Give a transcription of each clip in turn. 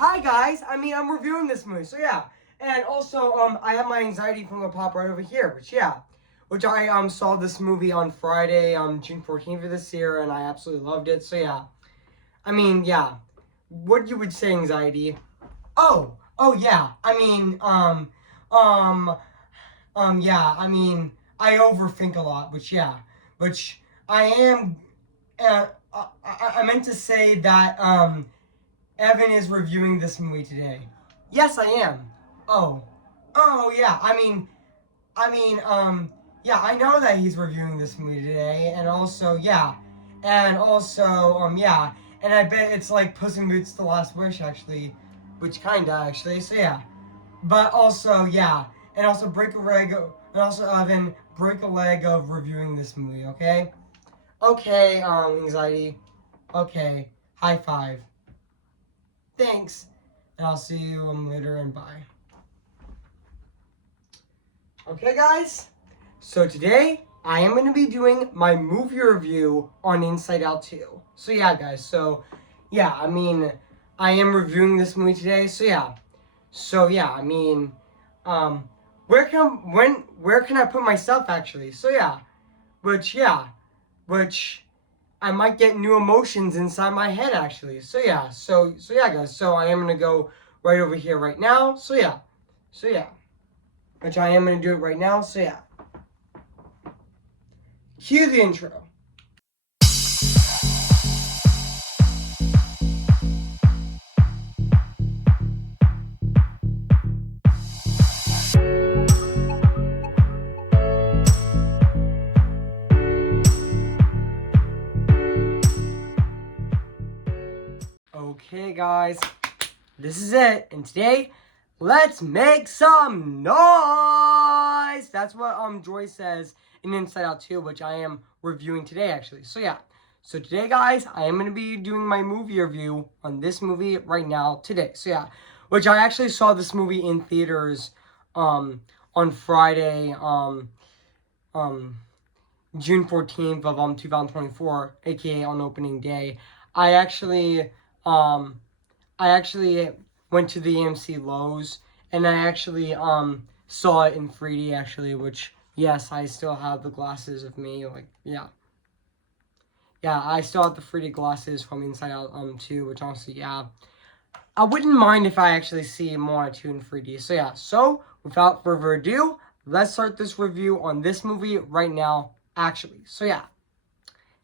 hi guys. I'm reviewing this movie, so yeah. And also, I have my anxiety from the pop right over here, which I saw this movie on Friday, June 14th of this year, and I absolutely loved it. So yeah, yeah. What you would say, anxiety? Oh yeah. Um, yeah. I overthink a lot, which I am. I meant to say that Evan is reviewing this movie today. Yes, I am. Oh, yeah. Yeah, I know that he's reviewing this movie today, and also, yeah, yeah, and I bet it's like Puss in Boots: The Last Wish, actually, which kinda actually. So yeah, but also, yeah, and also Evan, break a leg of reviewing this movie. Okay. Okay. Anxiety. Okay. High five. Thanks. And I'll see you later and bye. Okay, guys. So today I am going to be doing my movie review on Inside Out 2. So yeah, guys. So yeah, I am reviewing this movie today. So yeah. So yeah, where can I put myself actually? So yeah, which I might get new emotions inside my head actually. So yeah, guys. So I am gonna go right over here right now. So yeah, which I am gonna do it right now. So yeah, cue the intro. Okay, guys, this is it, and today, let's make some noise. That's what Joy says in Inside Out 2, which I am reviewing today, actually. So yeah, so today, guys, I am gonna be doing my movie review on this movie right now today. So yeah, which I actually saw this movie in theaters, on Friday, um, June 14th of 2024, aka on opening day. I actually um I actually went to the AMC Lowe's and I actually saw it in 3D actually, which yes, I still have the glasses of me, like yeah. Yeah, I still have the 3D glasses from Inside Out 2, which honestly, yeah. I wouldn't mind if I actually see Moana 2 in 3D. So yeah, so without further ado, let's start this review on this movie right now, actually. So yeah.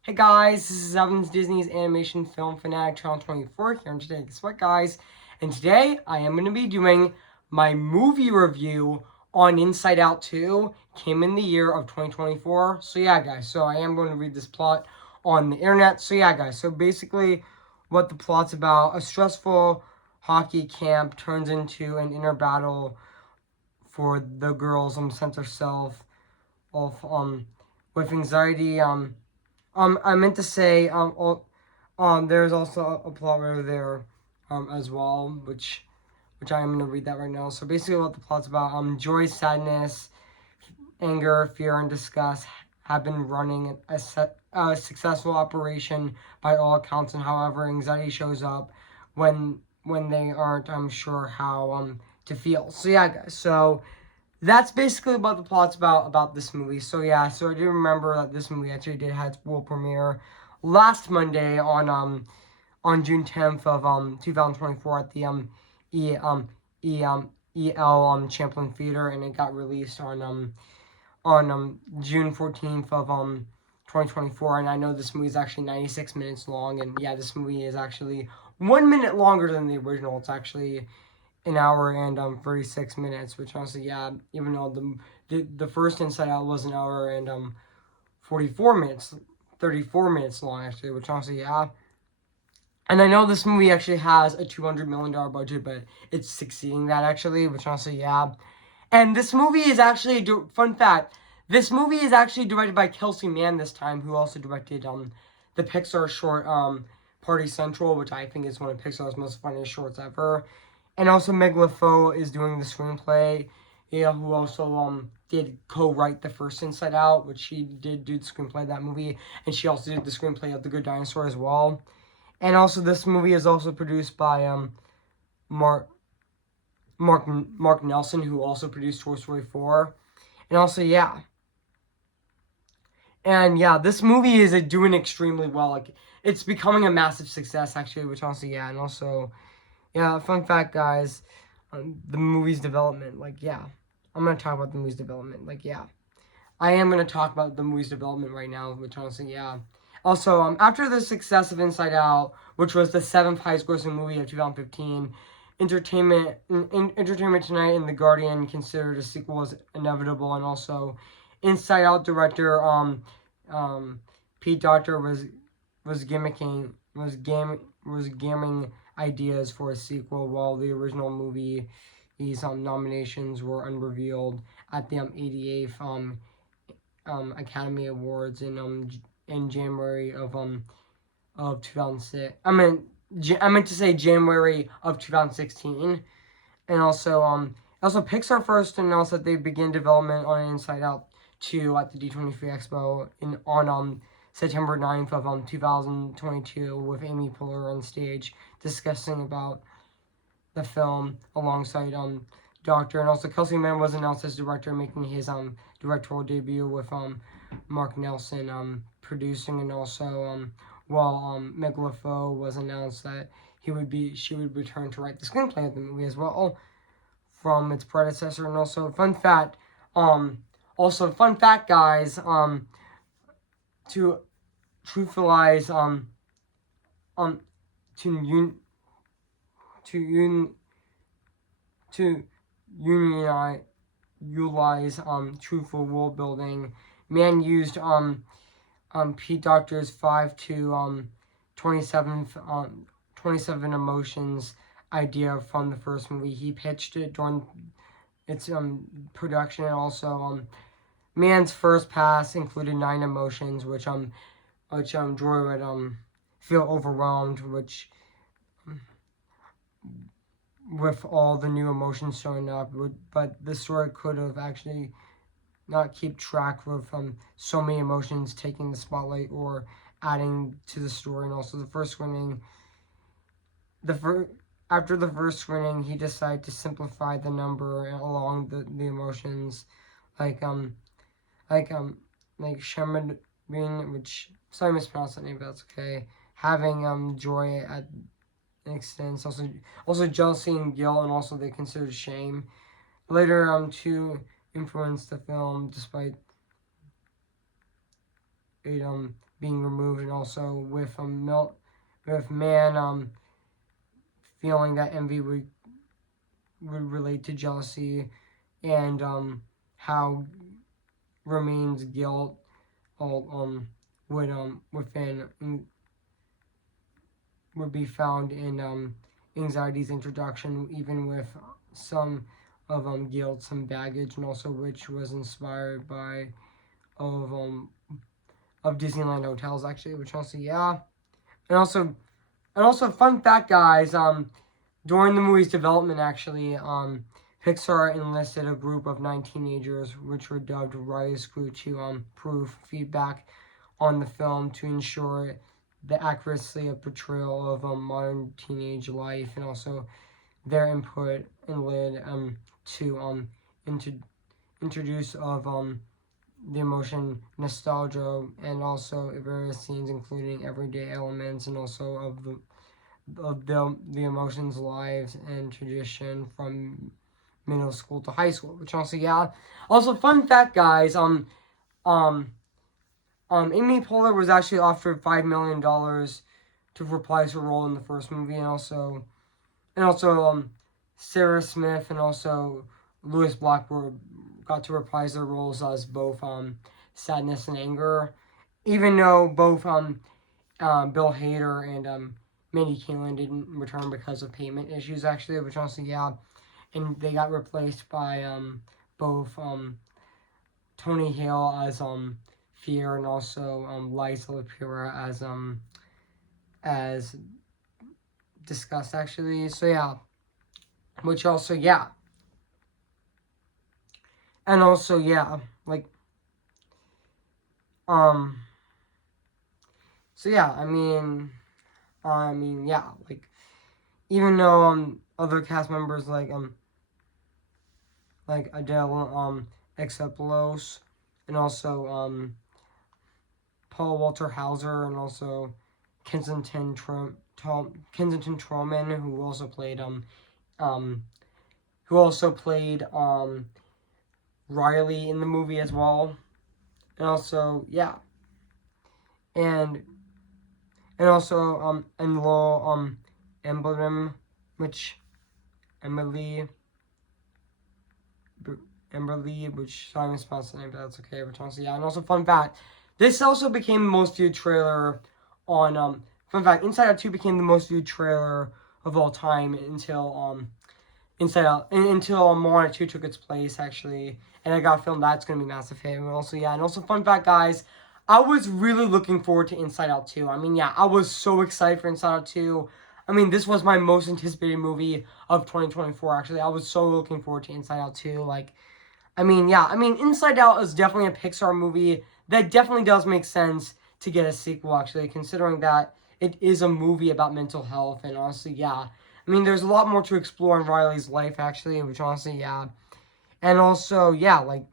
Hey guys, this is Evan's Disney's Animation Film Fanatic Channel 24 here, and today, guess what, guys? And today, I am going to be doing my movie review on Inside Out 2, came in the year of 2024. So yeah, guys, so I am going to read this plot on the internet. So yeah, guys, so basically what the plot's about, a stressful hockey camp turns into an inner battle for the girls' sense of self, of, with anxiety, I meant to say, there's also a plot right there, as well, which I am gonna read that right now. So basically, what the plot's about, joy, sadness, anger, fear, and disgust have been running a successful operation by all accounts, and however, anxiety shows up when they aren't, I'm sure how to feel. So yeah, guys. So that's basically what the plot's about this movie. So yeah, so I do remember that this movie actually did have its world premiere last Monday on June 10th of 2024 at the E E EL Champlain Theater, and it got released on June 14th of 2024. And I know this movie is actually 96 minutes long, and yeah, this movie is actually 1 minute longer than the original. It's actually an hour and 36 minutes, which honestly, yeah, even though the first Inside Out was an hour and 44 minutes, 34 minutes long actually, which honestly, yeah. And I know this movie actually has a $200 million budget, but it's succeeding that actually, which honestly, yeah. And this movie is actually, fun fact, this movie is actually directed by Kelsey Mann this time, who also directed the Pixar short Party Central, which I think is one of Pixar's most funniest shorts ever. And also Meg LaFoe is doing the screenplay, yeah, who also did co-write the first Inside Out, which she did do the screenplay of that movie, and she also did the screenplay of The Good Dinosaur as well. And also this movie is also produced by Mark Mark Nelson, who also produced Toy Story 4. And also, yeah. And yeah, this movie is doing extremely well. Like, it's becoming a massive success, actually, which also, yeah. And also, yeah, fun fact, guys, the movie's development, like, yeah. I'm going to talk about the movie's development. Like, yeah. I am going to talk about the movie's development right now, which honestly, yeah. Also, after the success of Inside Out, which was the seventh highest grossing movie of 2015, Entertainment Tonight and The Guardian considered a sequel as inevitable, and also Inside Out director Pete Docter was gamming ideas for a sequel, while the original movie these nominations were unrevealed at the 88th Academy Awards in January of 2006. I meant to say January of 2016, and also Pixar first announced that they begin development on Inside Out 2 at the D23 Expo on September 9th of 2022, with Amy Poehler on stage discussing about the film alongside Doctor, and also Kelsey Mann was announced as director, making his directorial debut with Mark Nelson producing, and also while Megala Foe was announced that she would return to write the screenplay of the movie as well from its predecessor. And also fun fact, guys, to truthfullize to un, to un, to unionize utilize truthful world building. Mann used Pete Docter's 5 to 27 emotions idea from the first movie. He pitched it during its production, and also Mann's first pass included 9 emotions, which Joy would feel overwhelmed, which with all the new emotions showing up, but the story could have actually not keep track of so many emotions taking the spotlight or adding to the story. And also the first screening, after the first screening, he decided to simplify the number along the emotions, like Shaman, which sorry I mispronounced that name, but that's okay. Having joy at an extent, also jealousy and guilt, and also they considered shame. Later, to influence the film, despite it being removed, and also with Mann feeling that envy would relate to jealousy, and how Romain's guilt all would be found in anxiety's introduction, even with some of guilt, some baggage, and also which was inspired by of Disneyland hotels, actually, which also, yeah. And also fun fact, guys, during the movie's development, actually, Pixar enlisted a group of 9 teenagers, which were dubbed Riot's Crew, to prove feedback on the film to ensure the accuracy of portrayal of modern teenage life, and also their input and led to introduce of the emotion nostalgia, and also various scenes including everyday elements, and also of the emotions, lives, and tradition from middle school to high school, which also, yeah. Also, fun fact, guys, Amy Poehler was actually offered $5 million to reprise her role in the first movie, and also Sarah Smith and also Louis Blackburn got to reprise their roles as both Sadness and Anger, even though both Bill Hader and Mindy Kaling didn't return because of payment issues, actually, which honestly, yeah, and they got replaced by both Tony Hale as Fear, and also Liza Lapira as discussed, actually. So yeah, which also, yeah, and also, yeah, like so yeah, yeah, like even though other cast members like Adele Exarchopoulos, and also Paul Walter Hauser, and also Kensington Troman, um who also played Riley in the movie as well, and also yeah, and also and Law Emblem, which Emily Emberly, which sorry I mispronounced the name, but that's okay. But honestly, yeah, and also fun fact, this also became the most viewed trailer on fun fact, Inside Out 2 became the most viewed trailer of all time until until Moana 2 took its place actually, and I got a film that's gonna be massive hit. And also yeah, and also fun fact guys, I was really looking forward to Inside Out 2. I mean yeah, I was so excited for Inside Out 2. I mean, this was my most anticipated movie of 2024 actually. I was so looking forward to Inside Out 2. Like I mean, yeah, I mean, Inside Out is definitely a Pixar movie that definitely does make sense to get a sequel, actually, considering that it is a movie about mental health, and honestly, yeah. I mean, there's a lot more to explore in Riley's life, actually, which honestly, yeah. And also, yeah, like,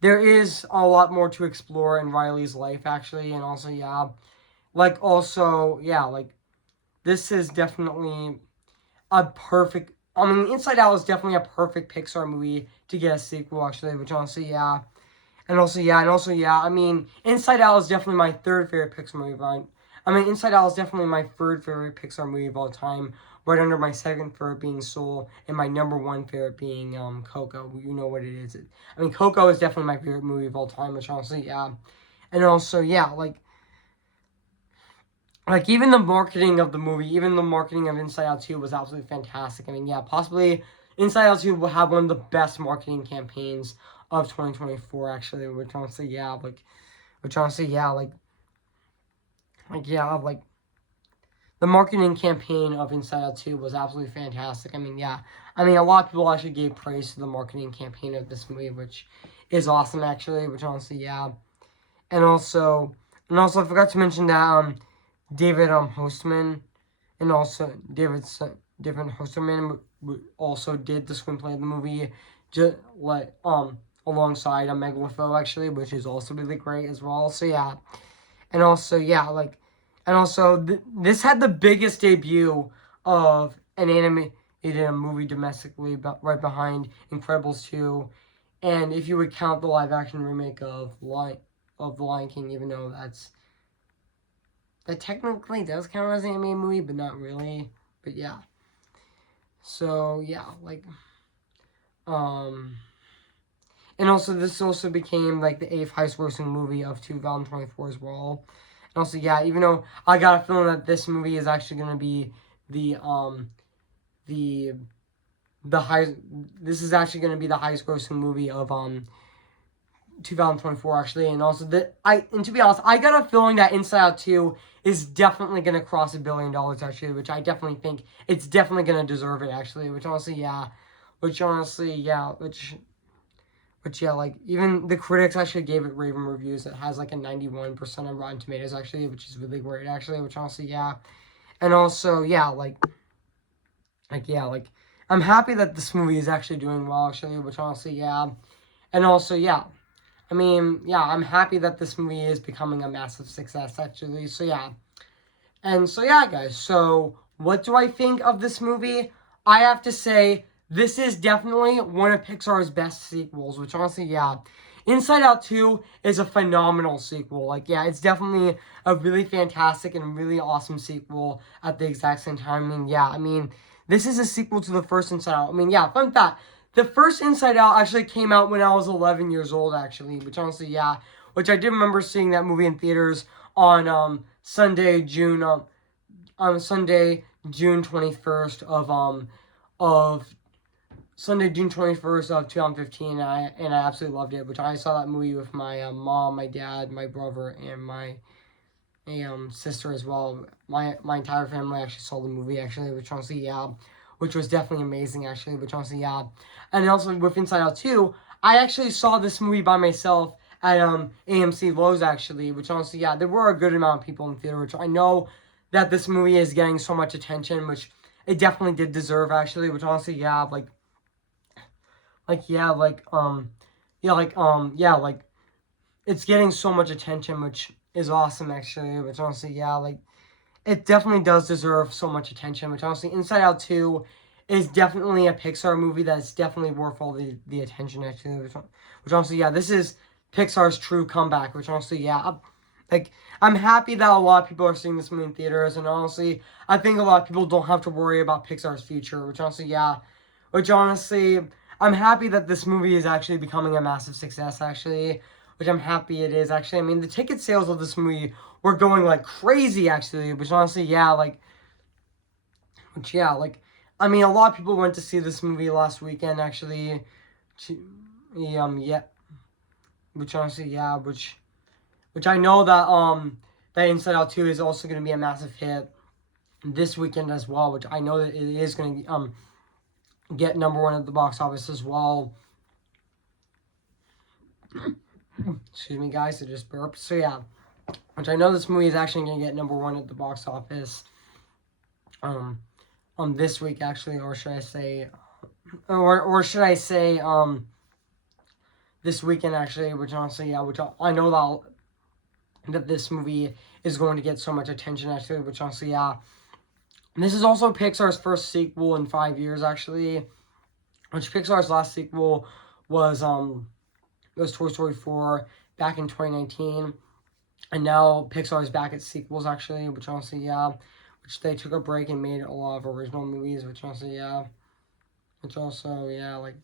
there is a lot more to explore in Riley's life, actually, and also, yeah. Like, also, yeah, like, this is definitely a perfect. I mean, Inside Out is definitely a perfect Pixar movie to get a sequel, actually, which honestly, yeah. And also, yeah, I mean, Inside Out is definitely my third favorite Pixar movie, right? I mean, Inside Out is definitely my third favorite Pixar movie of all time, right under my second favorite being Soul, and my number one favorite being Coco. You know what it is. I mean, Coco is definitely my favorite movie of all time, which honestly, yeah. And also, yeah, like even the marketing of the movie, even the marketing of Inside Out 2 was absolutely fantastic. I mean, yeah, possibly Inside Out 2 will have one of the best marketing campaigns of 2024 actually, which honestly, yeah, like the marketing campaign of Inside Out 2 was absolutely fantastic. I mean, yeah. I mean, a lot of people actually gave praise to the marketing campaign of this movie, which is awesome actually, which honestly, yeah. And also I forgot to mention that David Hostman and also David Hosterman also did the screenplay of the movie, just like alongside a Megalopho actually, which is also really great as well. So yeah, and also yeah, like, and also this had the biggest debut of an animated movie domestically, but right behind Incredibles 2, and if you would count the live action remake of The Lion King, even though that technically does count as an animated movie, but not really. But yeah. So yeah, like and also this also became like the eighth highest grossing movie of 2024 as well. And also yeah, even though I got a feeling that this movie is actually gonna be the the the highest. This is actually gonna be the highest grossing movie of 2024 actually, and also and to be honest, I got a feeling that Inside Out 2 is definitely gonna cross $1 billion actually, which I definitely think it's definitely gonna deserve it actually, which honestly yeah, which yeah, like even the critics actually gave it rave reviews. It has like a 91% on Rotten Tomatoes actually, which is really great actually, which honestly yeah, and also yeah, like I'm happy that this movie is actually doing well actually, which honestly yeah, and also yeah. I mean, yeah, I'm happy that this movie is becoming a massive success, actually. So, yeah. And so, yeah, guys. So, what do I think of this movie? I have to say, this is definitely one of Pixar's best sequels, which honestly, yeah. Inside Out 2 is a phenomenal sequel. Like, yeah, it's definitely a really fantastic and really awesome sequel at the exact same time. I mean, yeah, this is a sequel to the first Inside Out. I mean, yeah, fun fact. The first Inside Out actually came out when I was 11 years old, actually, which honestly, yeah, which I did remember seeing that movie in theaters on Sunday, June 21st of Sunday, June 21st of 2015, and I absolutely loved it. Which I saw that movie with my mom, my dad, my brother, and my sister as well. My entire family actually saw the movie actually, which honestly yeah, which was definitely amazing actually, which honestly yeah, and also with Inside Out 2, I actually saw this movie by myself at AMC Lowe's actually, which honestly yeah, there were a good amount of people in the theater, which I know that this movie is getting so much attention, which it definitely did deserve actually, which honestly, yeah, yeah, like it's getting so much attention, which is awesome actually, which honestly, yeah, like it definitely does deserve so much attention, which honestly, Inside Out 2 is definitely a Pixar movie that's definitely worth all the attention, actually. Which honestly, yeah, this is Pixar's true comeback, which honestly, yeah, like, I'm happy that a lot of people are seeing this movie in theaters, and honestly, I think a lot of people don't have to worry about Pixar's future, which honestly, yeah, which honestly, I'm happy that this movie is actually becoming a massive success, actually, which I'm happy it is, actually. I mean, the ticket sales of this movie were going like crazy, actually, which honestly, yeah, I mean, a lot of people went to see this movie last weekend, actually, yeah, which honestly, yeah, which I know that, that Inside Out 2 is also going to be a massive hit this weekend as well, which I know that it is going to, get number one at the box office as well. Excuse me, guys, I just burped. So yeah, which I know this movie is actually going to get number one at the box office. This week actually, or should I say, this weekend actually, which honestly, yeah, which I know that this movie is going to get so much attention actually, which honestly, yeah. And this is also Pixar's first sequel in 5 years actually, which Pixar's last sequel was Toy Story 4 back in 2019, and now Pixar is back at sequels actually, which honestly, yeah, which they took a break and made a lot of original movies, which honestly, yeah, which also, yeah, like,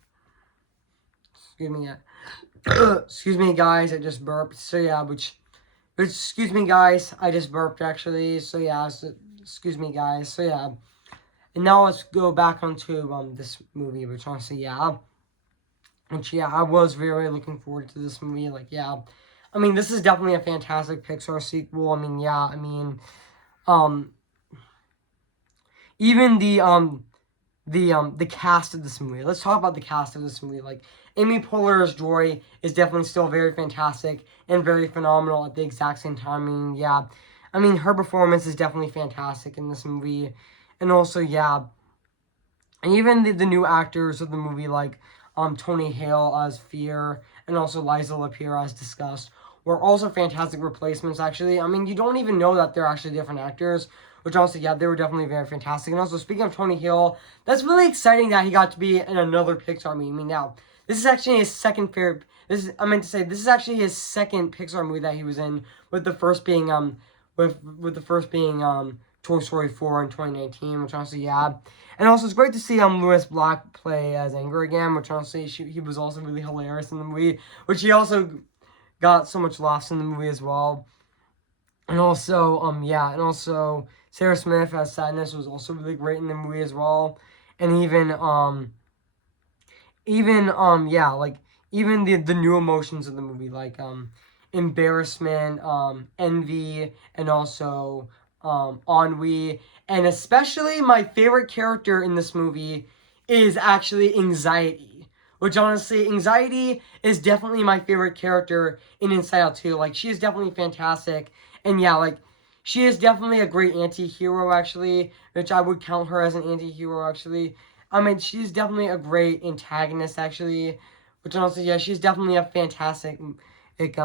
excuse me, yeah. Excuse me, guys, I just burped. So yeah, which excuse me, guys, I just burped actually. So yeah, excuse me, guys. So yeah, and now let's go back onto this movie, which honestly, yeah, which yeah, I was very looking forward to this movie. Like yeah, I mean, this is definitely a fantastic Pixar sequel. I mean, yeah, I mean, um, even the cast of this movie. Let's talk about the cast of this movie. Like Amy Poehler's Joy is definitely still very fantastic and very phenomenal at the exact same time. I mean, yeah, I mean her performance is definitely fantastic in this movie, and also yeah, and even the new actors of the movie like Tony Hale as Fear and also Liza Lapierre as Disgust were also fantastic replacements. Actually, I mean you don't even know that they're actually different actors. Which also, yeah, they were definitely very fantastic. And also, speaking of Tony Hill, that's really exciting that he got to be in another Pixar movie. I mean, now, this is actually his second favorite. I meant to say, this is actually his second Pixar movie that he was in, with the first being, Toy Story 4 in 2019, which honestly, yeah. And also, it's great to see, Lewis Black play as Anger again, which honestly, he was also really hilarious in the movie, which he also got so much laughs in the movie as well. And also, yeah, and also Sarah Smith as Sadness was also really great in the movie as well. And yeah, like even the new emotions of the movie, like embarrassment, envy, and also ennui, and especially my favorite character in this movie is actually Anxiety. Which honestly, Anxiety is definitely my favorite character in Inside Out 2. Like she is definitely fantastic, and yeah, like she is definitely a great anti-hero actually, which I would count her as an anti-hero actually. I mean, she's definitely a great antagonist, actually. Which honestly, yeah, she's definitely a fantastic, like,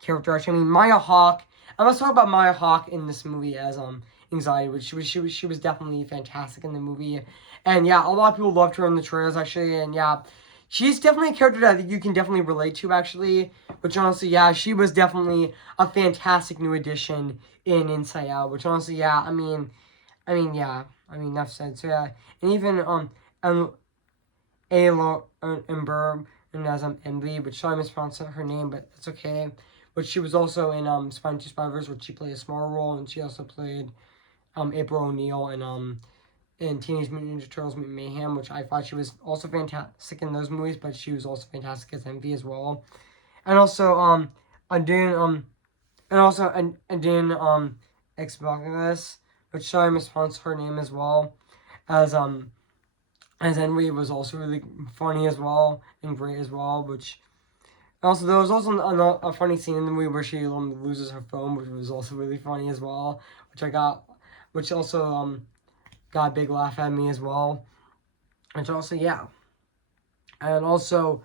character. Actually, I mean, Maya Hawke. And let's talk about Maya Hawke in this movie as Anxiety, which she was definitely fantastic in the movie. And yeah, a lot of people loved her in the trailers actually. And yeah, she's definitely a character that you can definitely relate to actually. Which honestly, yeah, she was definitely a fantastic new addition in Inside Out. Which honestly, yeah, yeah, enough said. So yeah, and even and Ayla and Burb and as Envy, which sorry I mispronounced her name, but it's okay. But she was also in Spider-Man 2 Spiders, which she played a small role, and she also played April O'Neil in Teenage Mutant Ninja Turtles Mutant Mayhem, which I thought she was also fantastic in those movies, but she was also fantastic as Envy as well. And also Adin Xbox, which sorry I mispronounced her name as well, as Henry was also really funny as well and great as well. Which also there was also a funny scene in the movie where she loses her phone, which was also really funny as well. Which I got, which also got a big laugh at me as well. And also, yeah. And also,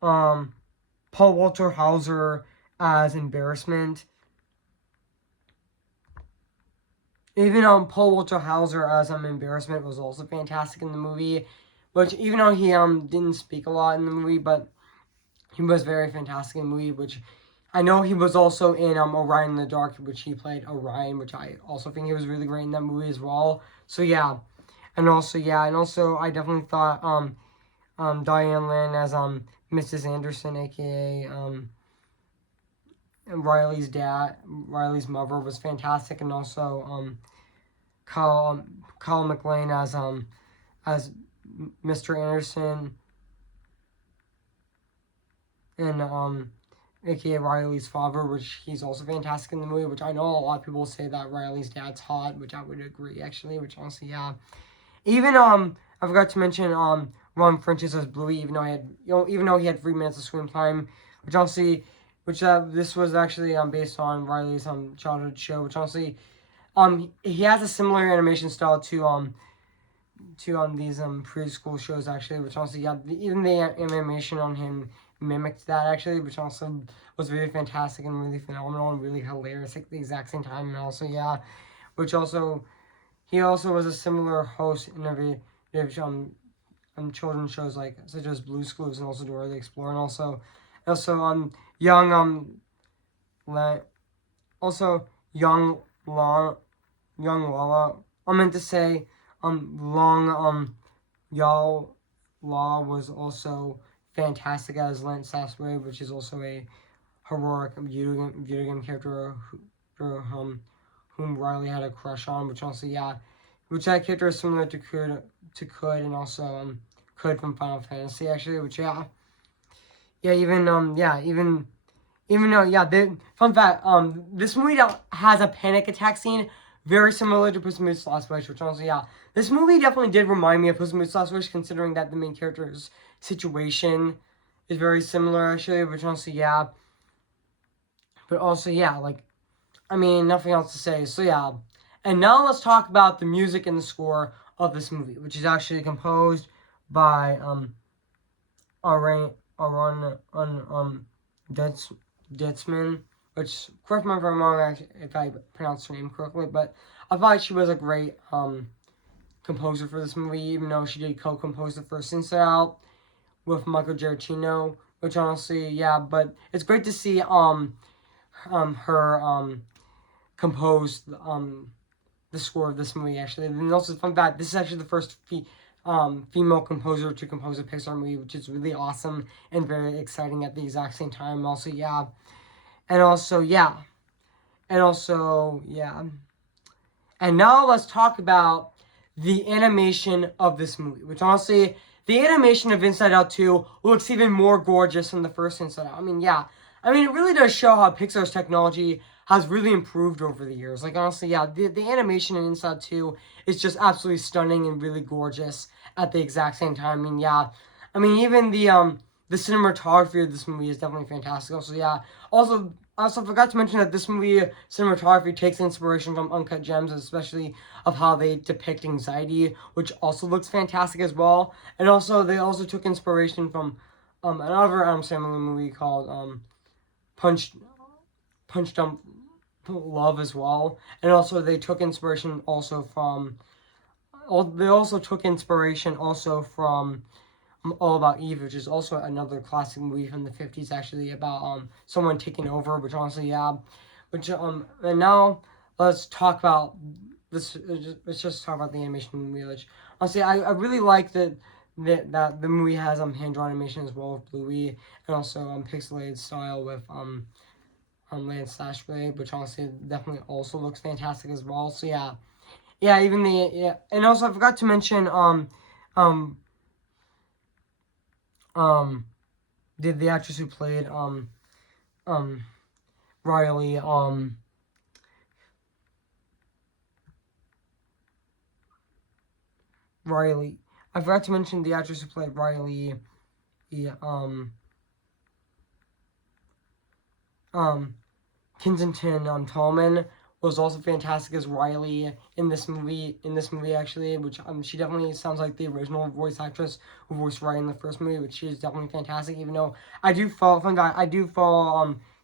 Paul Walter Hauser as embarrassment. Even Paul Walter Hauser as embarrassment was also fantastic in the movie, which even though he didn't speak a lot in the movie, but he was very fantastic in the movie. Which I know he was also in Orion in the Dark, which he played Orion, which I also think he was really great in that movie as well. So yeah, and also I definitely thought Diane Lynn as Mrs. Anderson, aka Riley's mother was fantastic, and also Kyle McLean as Mr. Anderson, and aka Riley's father, which he's also fantastic in the movie. Which I know a lot of people say that Riley's dad's hot, which I would agree actually. Which honestly, yeah. Even I forgot to mention Ron Funches as Bluey, even though he had 3 minutes of screen time, which honestly, this was actually based on Riley's childhood show, which honestly he has a similar animation style to these preschool shows actually, which honestly, yeah, even the animation on him mimicked that actually, which also was really fantastic and really phenomenal and really hilarious at the exact same time. And also, yeah, which also he also was a similar host in every children's shows like such as Blue's Clues and also Dora the Explorer, and also young La, also young Lala. I meant to say long Yao Law was also fantastic as Lance Sasway, which is also a heroic video game character whom Riley had a crush on, which also, yeah, which that character is similar to Kud and also Kud from Final Fantasy actually, which even though, yeah, fun fact, this movie has a panic attack scene very similar to Puss in Boots: Last Wish, which honestly, yeah, this movie definitely did remind me of Puss in Boots: Last Wish, considering that the main character's situation is very similar actually, which honestly, yeah, but also, yeah, like, I mean, nothing else to say, so yeah. And now let's talk about the music and the score of this movie, which is actually composed by Aaron Ditzman, which, correct me if I'm wrong if I pronounced her name correctly, but I thought she was a great composer for this movie, even though she did co-compose the first Inside Out with Michael Giacchino, which honestly, yeah, but it's great to see her compose the score of this movie actually. And also, fun fact, this is actually the first female composer to compose a Pixar movie, which is really awesome and very exciting at the exact same time. Also, yeah, and also, yeah, and also, yeah. And now let's talk about the animation of this movie, which honestly, the animation of Inside Out 2 looks even more gorgeous than the first Inside Out. I mean, yeah. I mean, it really does show how Pixar's technology has really improved over the years. Like, honestly, yeah, the animation in Inside Out 2 is just absolutely stunning and really gorgeous at the exact same time. I mean, yeah. I mean, even the cinematography of this movie is definitely fantastic. Also, yeah. I also forgot to mention that this movie cinematography takes inspiration from Uncut Gems, especially of how they depict anxiety, which also looks fantastic as well. And also, they also took inspiration from another Adam Sandler movie called Punch Dump Love as well. And also, they took inspiration also from. They also took inspiration also from All About Eve, which is also another classic movie from the 50s, actually, about someone taking over, which honestly, yeah. Which and now let's talk about this. Let's just talk about the animation movie, which honestly, I really like that the movie has hand drawn animation as well with Bluey, and also pixelated style with Lance Slashway, which honestly definitely also looks fantastic as well. So yeah, even and also I forgot to mention um um the actress who played um Riley Riley. I forgot to mention the actress who played Riley. Yeah, Kensington Tallman was also fantastic as Riley in this movie. Actually, which she definitely sounds like the original voice actress who voiced Riley in the first movie, which she is definitely fantastic. Even though I do follow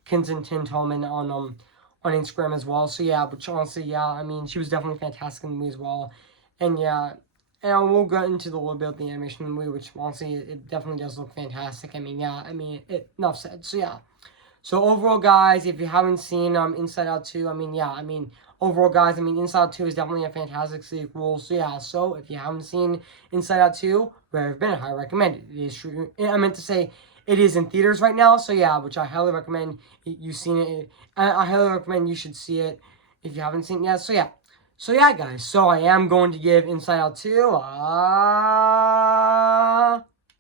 Kensington Tillman on Instagram as well. So yeah, but honestly, yeah, I mean, she was definitely fantastic in the movie as well, and yeah. And I will get into the little bit of the animation of the movie, which honestly, it definitely does look fantastic. I mean, yeah, I mean, enough said. So yeah. So overall, guys, if you haven't seen Inside Out 2, I mean, yeah, I mean, overall, guys, I mean, Inside Out 2 is definitely a fantastic sequel. So yeah, so if you haven't seen Inside Out 2, where I've been, I highly recommend it. It is true. I meant to say it is in theaters right now. So yeah, which I highly recommend you've seen it. I highly recommend you should see it if you haven't seen it yet. So yeah. So yeah, guys. So I am going to give Inside Out 2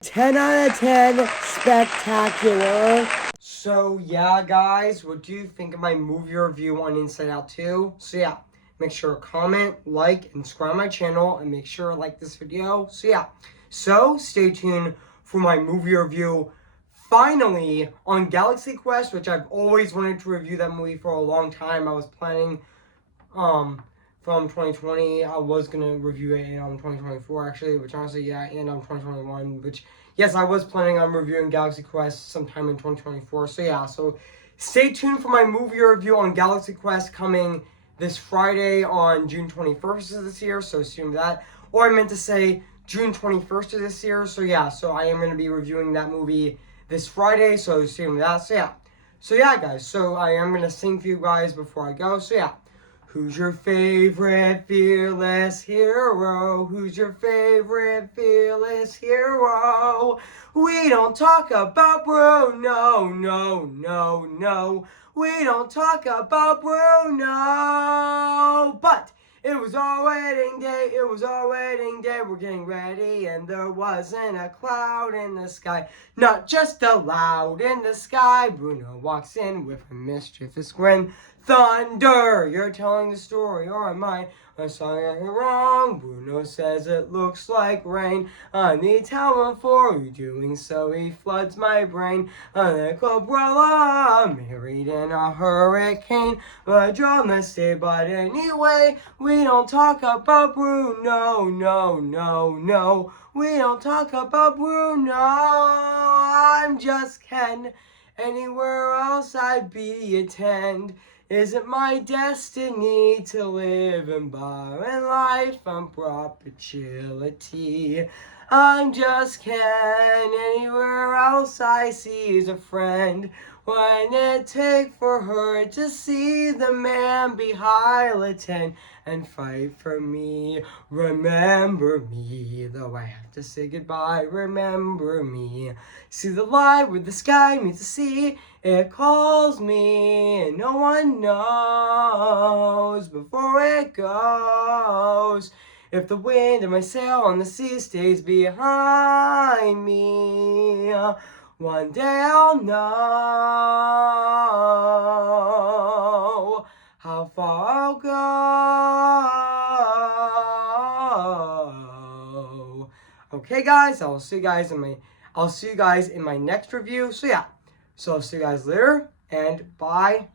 10 out of 10 spectacular. So yeah, guys, what do you think of my movie review on Inside Out 2? So yeah, make sure to comment, like, and subscribe my channel, and make sure to like this video. So yeah, so stay tuned for my movie review finally on Galaxy Quest, which I've always wanted to review that movie for a long time. I was planning from 2020. I was gonna review it in 2024 actually, which honestly, yeah, and 2021, which yes, I was planning on reviewing Galaxy Quest sometime in 2024. So yeah, so stay tuned for my movie review on Galaxy Quest coming this Friday on June 21st of this year. So assume that, or I meant to say June 21st of this year. So yeah, so I am gonna be reviewing that movie this Friday. So assume that. So yeah, guys. So I am gonna sing for you guys before I go. So yeah. Who's your favorite fearless hero? Who's your favorite fearless hero? We don't talk about Bruno, no, no, no. We don't talk about Bruno. But it was our wedding day, it was our wedding day. We're getting ready and there wasn't a cloud in the sky. Not just a cloud in the sky. Bruno walks in with a mischievous grin. Thunder, you're telling the story, or am I? I'm sorry, I'm wrong. Bruno says it looks like rain. I need talent for you doing so. He floods my brain. An umbrella, married in a hurricane. But you're mistake, but anyway, we don't talk about Bruno. No, no, no. We don't talk about Bruno. I'm just Ken. Anywhere else I'd be a 10. Is it my destiny to live in barren life on perpetuity? I'm just Ken, anywhere else I see is a friend. When it take for her to see the man be Hylatin and fight for me? Remember me, though I have to say goodbye, remember me. See the light where the sky meets the sea, it calls me, and no one knows before it goes. If the wind and my sail on the sea stays behind me, one day I'll know how far I'll go. Okay, guys, I'll see you guys in my next review. So yeah, so I'll see you guys later, and bye.